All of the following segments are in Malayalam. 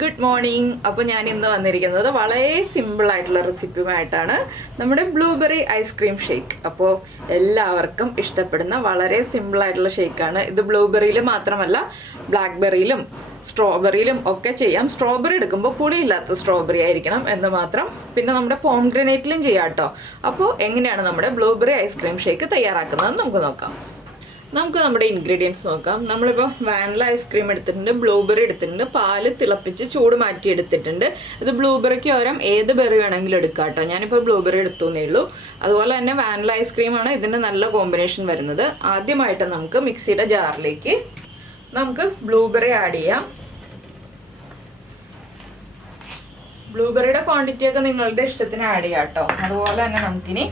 Good morning. അപ്പോൾ ഞാൻ ഇന്ന് വന്നിരിക്കുന്നത് വളരെ സിമ്പിളായിട്ടുള്ള റെസിപ്പിയുമായിട്ടാണ്. നമ്മുടെ ബ്ലൂബെറി ഐസ്ക്രീം ഷേക്ക്. അപ്പോൾ എല്ലാവർക്കും ഇഷ്ടപ്പെടുന്ന വളരെ സിമ്പിളായിട്ടുള്ള ഷേക്കാണ് ഇത്. ബ്ലൂബെറിയിൽ മാത്രമല്ല, ബ്ലാക്ക്ബെറിയിലും സ്ട്രോബെറിയിലും ഒക്കെ ചെയ്യാം. സ്ട്രോബെറി എടുക്കുമ്പോൾ പുളിയില്ലാത്ത സ്ട്രോബെറി ആയിരിക്കണം എന്ന് മാത്രം. പിന്നെ നമ്മുടെ പോംഗ്രനേറ്റിലും ചെയ്യാം കേട്ടോ. അപ്പോൾ എങ്ങനെയാണ് നമ്മുടെ ബ്ലൂബെറി ഐസ്ക്രീം ഷേക്ക് തയ്യാറാക്കുന്നതെന്ന് നമുക്ക് നോക്കാം. നമുക്ക് നമ്മുടെ ഇൻഗ്രീഡിയൻസ് നോക്കാം. നമ്മളിപ്പോൾ വാനില ഐസ്ക്രീം എടുത്തിട്ടുണ്ട്, ബ്ലൂബെറി എടുത്തിട്ടുണ്ട്, പാല് തിളപ്പിച്ച് ചൂട് മാറ്റി എടുത്തിട്ടുണ്ട്. ഇത് ബ്ലൂബെറിക്ക് പകരം ഏത് ബെറി വേണമെങ്കിലും എടുക്കാം കേട്ടോ. ഞാനിപ്പോൾ ബ്ലൂബെറി എടുത്തുന്നേ ഉള്ളൂ. അതുപോലെ തന്നെ വാനില ഐസ്ക്രീമാണ് ഇതിൻ്റെ നല്ല കോമ്പിനേഷൻ വരുന്നത്. ആദ്യമായിട്ട് നമുക്ക് മിക്സിയുടെ ജാറിലേക്ക് നമുക്ക് ബ്ലൂബെറി ആഡ് ചെയ്യാം. ബ്ലൂബെറിയുടെ ക്വാണ്ടിറ്റി ഒക്കെ നിങ്ങളുടെ ഇഷ്ടത്തിന് ആഡ് ചെയ്യാം കേട്ടോ. അതുപോലെ തന്നെ നമുക്കിനി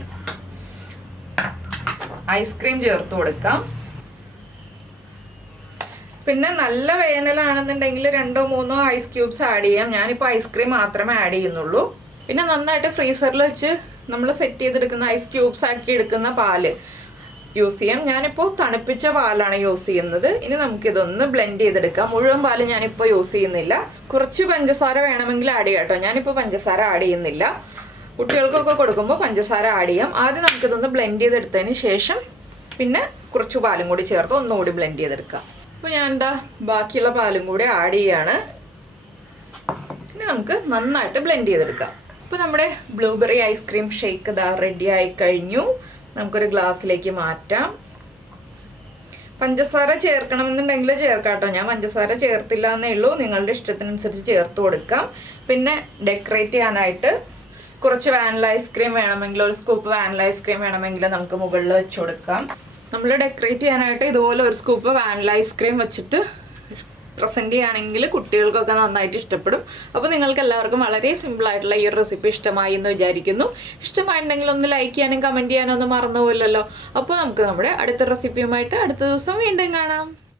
ഐസ്ക്രീം ചേർത്ത് കൊടുക്കാം. പിന്നെ നല്ല വേനലാണെന്നുണ്ടെങ്കിൽ 2-3 ഐസ് ക്യൂബ്സ് ആഡ് ചെയ്യാം. ഞാനിപ്പോൾ ഐസ്ക്രീം മാത്രമേ ആഡ് ചെയ്യുന്നുള്ളൂ. പിന്നെ നന്നായിട്ട് ഫ്രീസറിൽ വെച്ച് നമ്മൾ സെറ്റ് ചെയ്തെടുക്കുന്ന ഐസ് ക്യൂബ്സ് ആക്കി എടുക്കുന്ന പാല് യൂസ് ചെയ്യാം. ഞാനിപ്പോൾ തണുപ്പിച്ച പാലാണ് യൂസ് ചെയ്യുന്നത്. ഇനി നമുക്കിതൊന്ന് ബ്ലെൻഡ് ചെയ്തെടുക്കാം. മുഴുവൻ പാല് ഞാനിപ്പോൾ യൂസ് ചെയ്യുന്നില്ല. കുറച്ച് പഞ്ചസാര വേണമെങ്കിൽ ആഡ് ചെയ്യാം കേട്ടോ. ഞാനിപ്പോൾ പഞ്ചസാര ആഡ് ചെയ്യുന്നില്ല. കുട്ടികൾക്കൊക്കെ കൊടുക്കുമ്പോൾ പഞ്ചസാര ആഡ് ചെയ്യാം. ആദ്യം നമുക്കിതൊന്ന് ബ്ലെൻഡ് ചെയ്തെടുത്തതിന് ശേഷം പിന്നെ കുറച്ച് പാലും കൂടി ചേർത്ത് ഒന്നുകൂടി ബ്ലെൻഡ് ചെയ്തെടുക്കാം. അപ്പോൾ ഞാൻ എന്താ ബാക്കിയുള്ള പാലും കൂടി ആഡ് ചെയ്യാണ്. ഇനി നമുക്ക് നന്നായിട്ട് ബ്ലെൻഡ് ചെയ്തെടുക്കാം. ഇപ്പോൾ നമ്മുടെ ബ്ലൂബെറി ഐസ്ക്രീം ഷേക്ക് ഇതാ റെഡി ആയി കഴിഞ്ഞു. നമുക്കൊരു ഗ്ലാസ്സിലേക്ക് മാറ്റാം. പഞ്ചസാര ചേർക്കണമെന്നുണ്ടെങ്കിൽ ചേർക്കാം കേട്ടോ. ഞാൻ പഞ്ചസാര ചേർത്തില്ല എന്നേ ഉള്ളൂ. നിങ്ങളുടെ ഇഷ്ടത്തിനനുസരിച്ച് ചേർത്ത് കൊടുക്കാം. പിന്നെ ഡെക്കറേറ്റ് ചെയ്യാനായിട്ട് കുറച്ച് വാനില ഐസ്ക്രീം വേണമെങ്കിൽ, ഒരു സ്കൂപ്പ് വാനില ഐസ്ക്രീം വേണമെങ്കിൽ നമുക്ക് മുകളിൽ വെച്ച് കൊടുക്കാം. നമ്മൾ ഡെക്കറേറ്റ് ചെയ്യാനായിട്ട് ഇതുപോലെ ഒരു സ്കൂപ്പ് വാനില ഐസ്ക്രീം വെച്ചിട്ട് പ്രസൻറ്റ് ചെയ്യുകയാണെങ്കിൽ കുട്ടികൾക്കൊക്കെ നന്നായിട്ട് ഇഷ്ടപ്പെടും. അപ്പോൾ നിങ്ങൾക്ക് എല്ലാവർക്കും വളരെ സിമ്പിളായിട്ടുള്ള ഈ ഒരു റെസിപ്പി ഇഷ്ടമായി എന്ന് വിചാരിക്കുന്നു. ഇഷ്ടമായിട്ടുണ്ടെങ്കിൽ ഒന്ന് ലൈക്ക് ചെയ്യാനും കമൻറ്റ് ചെയ്യാനും ഒന്നും മറന്നുപോയില്ലല്ലോ. അപ്പോൾ നമുക്ക് നമ്മുടെ അടുത്ത റെസിപ്പിയുമായിട്ട് അടുത്ത ദിവസം വീണ്ടും കാണാം.